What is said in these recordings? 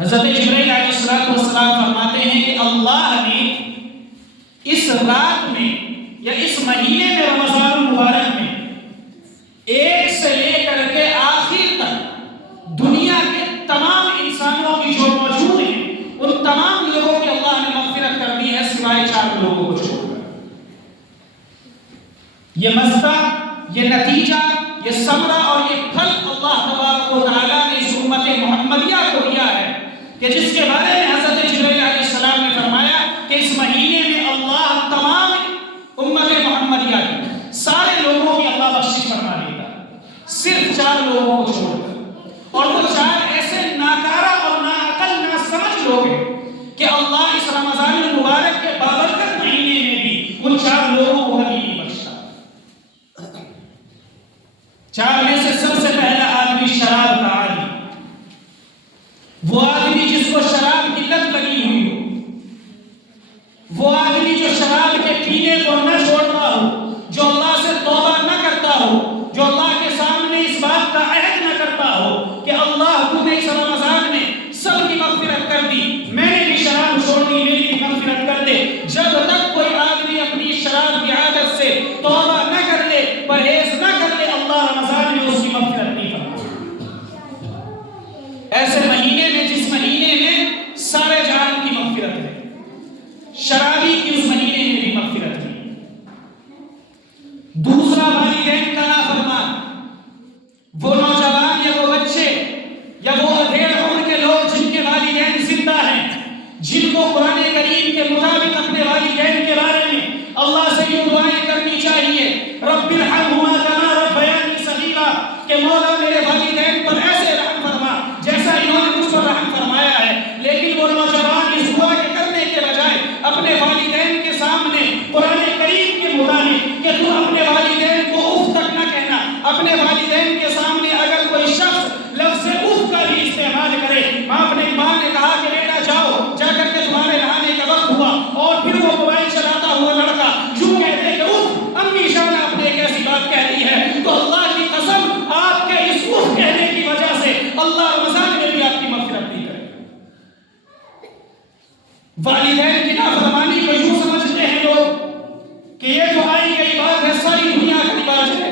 حضرت جبرائیل علیہ السلام فرماتے ہیں کہ اللہ نے اس رات میں یا اس مہینے میں رمضان المبارک میں ایک سے لے کر کے آخر تک دنیا کے تمام انسانوں کی جو موجود ہیں ان تمام لوگوں کی اللہ نے مغفرت کر دی ہے سوائے 4 لوگوں کو چھوڑ کر۔ یہ مزدہ، یہ نتیجہ، یہ ثمرہ اور یہ پھل اللہ تبارک و تعالیٰ نے اس امت محمدیہ کو دیا ہے کہ جس کے بارے میں حضرت جبرائیل علیہ السلام نے فرمایا کہ اس مہینے میں اللہ تمام امت محمدیہ کی سارے لوگوں کی اللہ بخشش فرما دیتا ہے، صرف 4 لوگوں کو چھوڑ کر، اور وہ 4 ایسے ناکارہ اور ناعقل ناسمجھ لوگ ہیں کہ اللہ اس رمضان المبارک کے بابرکت مہینے میں بھی ان 4 لوگوں کو کبھی نہیں بخشتا۔ 4 میں سے سب سے پہلا آدمی شراب کا عادی، وہ آدمی جس کو شراب کی لت لگی ہوئی ہو، وہ آدمی جو شراب کے پینے کو نہ چھوڑتا ہو، جو اللہ سے توبہ نہ کرتا ہو، جو اللہ کے سامنے اس بات کا عہد نہ کرتا ہو کہ اللہ تو نے اس رمضان میں سب کی مغفرت کر دی، میں نے بھی شراب چھوڑ دی، میری بھی مغفرت کر دے۔ جب تک کوئی آدمی اپنی شراب کی عادت سے توبہ نہ کر لے، پرہیز نہ کر لے، اللہ رمضان میں اس کی مغفرت نہیں فرماتا۔ ایسے مہینے میں جس مہینے میں سارے جہان کی مغفرت ہے، شرابی کی اس مہینے میں بھی مغفرت ہے۔ دوسرا والدین کا نافرمان، وہ نوجوان یا وہ بچے یا وہ ادھیڑ عمر کے لوگ جن کے والدین زندہ ہیں، جن کو قرآن کریم کے مطابق اپنے والدین کے بارے میں اللہ سے یہ دعائیں کرنی چاہیے، رب ارحمہما کما ربیانی صغیرا، کہ مولا میرے والدین پر ایسے رحم فرما جیسا انہوں نے مجھ پر رحم فرمایا ہے۔ لیکن وہ نوجوان اس دعا کے کرنے کے بجائے اپنے والدین کے سامنے قرآن کریم کے مطابق کہ تو اپنے والدین کو اف تک نہ کہنا، اپنے والدین کے سامنے اگر کوئی شخص لفظ اف کا بھی استعمال کرے، اپنے ماں نے کہا کہ بیٹا جاؤ، جا کر کے تمہارے نہانے کا وقت ہوا، اور پھر وہ موبائل چلاتا ہوا لڑکا یوں کہتے کہ اف امی جان آپ نے ایک ایسی بات کہہ دی ہے، تو اللہ کی قسم آپ کے اس اف کہنے کی وجہ سے اللہ رمضان میں بھی آپ کی مغفرت نہیں کرے۔ والدین کی نافرمانی کو یوں سمجھتے ہیں لوگ کہ یہ تو آئی گئی بات ہے، ساری دنیا کا رواج ہے۔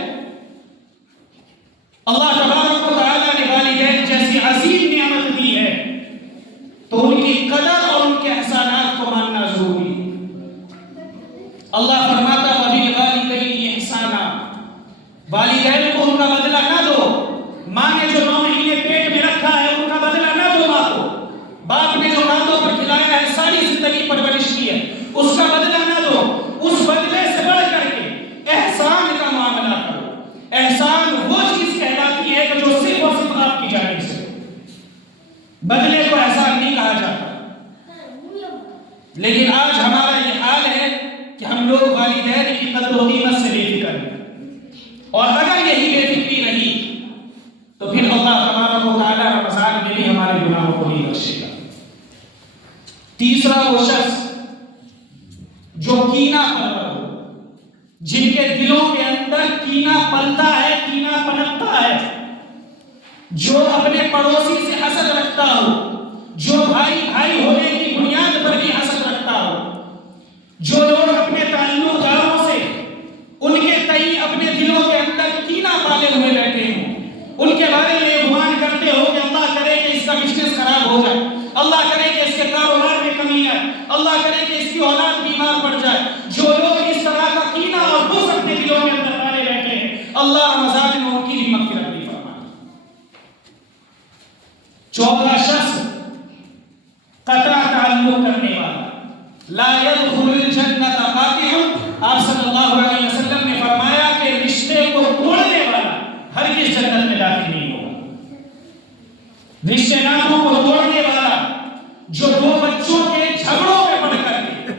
اللہ تبارک و تعالیٰ نے والدین جیسی عظیم نعمت دی ہے تو ان کی قدر اور ان کے احسانات کو ماننا ضروری ہے۔ اللہ فرماتا وَبِالْوَالِدَيْنِ إِحْسَانًا، والدین کو ان کا بدلہ نہ دو، ماں نے جو 9 مہینے پیٹ میں رکھا ہے ان کا بدلہ نہ دو ماں کو، باپ نے جو ہاتھوں پر کھلایا ہے ساری زندگی پرورش کی ہے اس کا بدلہ نہ دو، اس بدلے سے بڑھ کر کے احسان کا معاملہ کرو۔ احسان وہ چیز کہلاتی ہے کہ جو صرف اور صرف آپ کی جانب سے، بدلے کو احسان نہیں کہا جاتا۔ لیکن آج ہمارا یہ حال ہے کہ ہم لوگ والدین کی قدر و قیمت سے بے فکر ہیں، اور اگر یہی بے فکری رہی تو پھر اللہ تبارک و تعالیٰ رمضان میں بھی ہمارے گناہوں کو نہیں بخشے گا۔ تیسرا وہ شخص جو کینہ پرور ہو، جن کے دلوں کے اندر کینہ پلتا ہے، کینہ پنپتا ہے، جو اپنے پڑوسی سے حسد رکھتا ہو، جو بھائی بھائی ہونے کی بنیاد پر بھی حسد رکھتا ہو، جو لوگ اپنے تعلق داروں سے ان کے تئیں اپنے دلوں کے اندر کینہ پالے ہوئے بیٹھے ہیں، ان کے بارے میں گمان کرتے ہو کہ اللہ کرے کہ اس کا بزنس خراب ہو جائے، اللہ کرے کہ اس کے کاروبار میں کمی آئے، اللہ کرے کہ اس کی اولاد بیمار پڑ جائے، جو لوگ اس طرح کا کینہ اور غصہ اپنے دلوں میں اندر پالے بیٹھے ہیں، اللہ رمضان میں ان کی بھی مغفرت نہیں فرماتا۔ چوتھا شخص قطع تعلق کرنے والا، لا يدخل الجنة قاطع، آپ صلی اللہ علیہ وسلم نے فرمایا کہ رشتے کو توڑنے والا ہرگز جنت میں داخل نہیں ہوگا۔ رشتے ناتوں کو توڑنے والا، جو 2 بچوں کے جھگڑوں میں پڑ کر کے،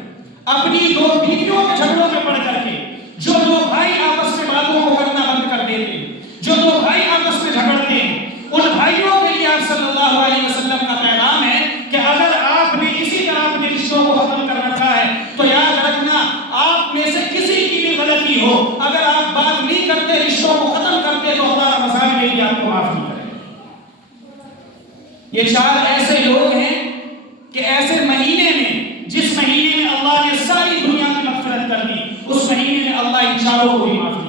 اپنی 2 بیویوں کے جھگڑوں میں پڑ کر کے، جو 2 بھائی آپس میں باتوں کو کرنا بند کر دیتے، جو 2 بھائی آپس میں جھگڑتے ہیں، ان بھائیوں کے لیے آپ صلی اللہ علیہ وسلم کا پیغام ہے کہ اگر آپ نے اسی طرح اپنے رشتوں کو ختم کر رکھا ہے تو یاد رکھنا آپ میں سے کسی کی بھی غلطی ہو، اگر آپ بات نہیں کرتے، رشتوں کو ختم کرتے، تو اللہ رمضان میں بھی آپ کو معاف نہیں کرے۔ یہ 4 ایسے لوگ ہیں اللہ ان چاروں کو بھی معاف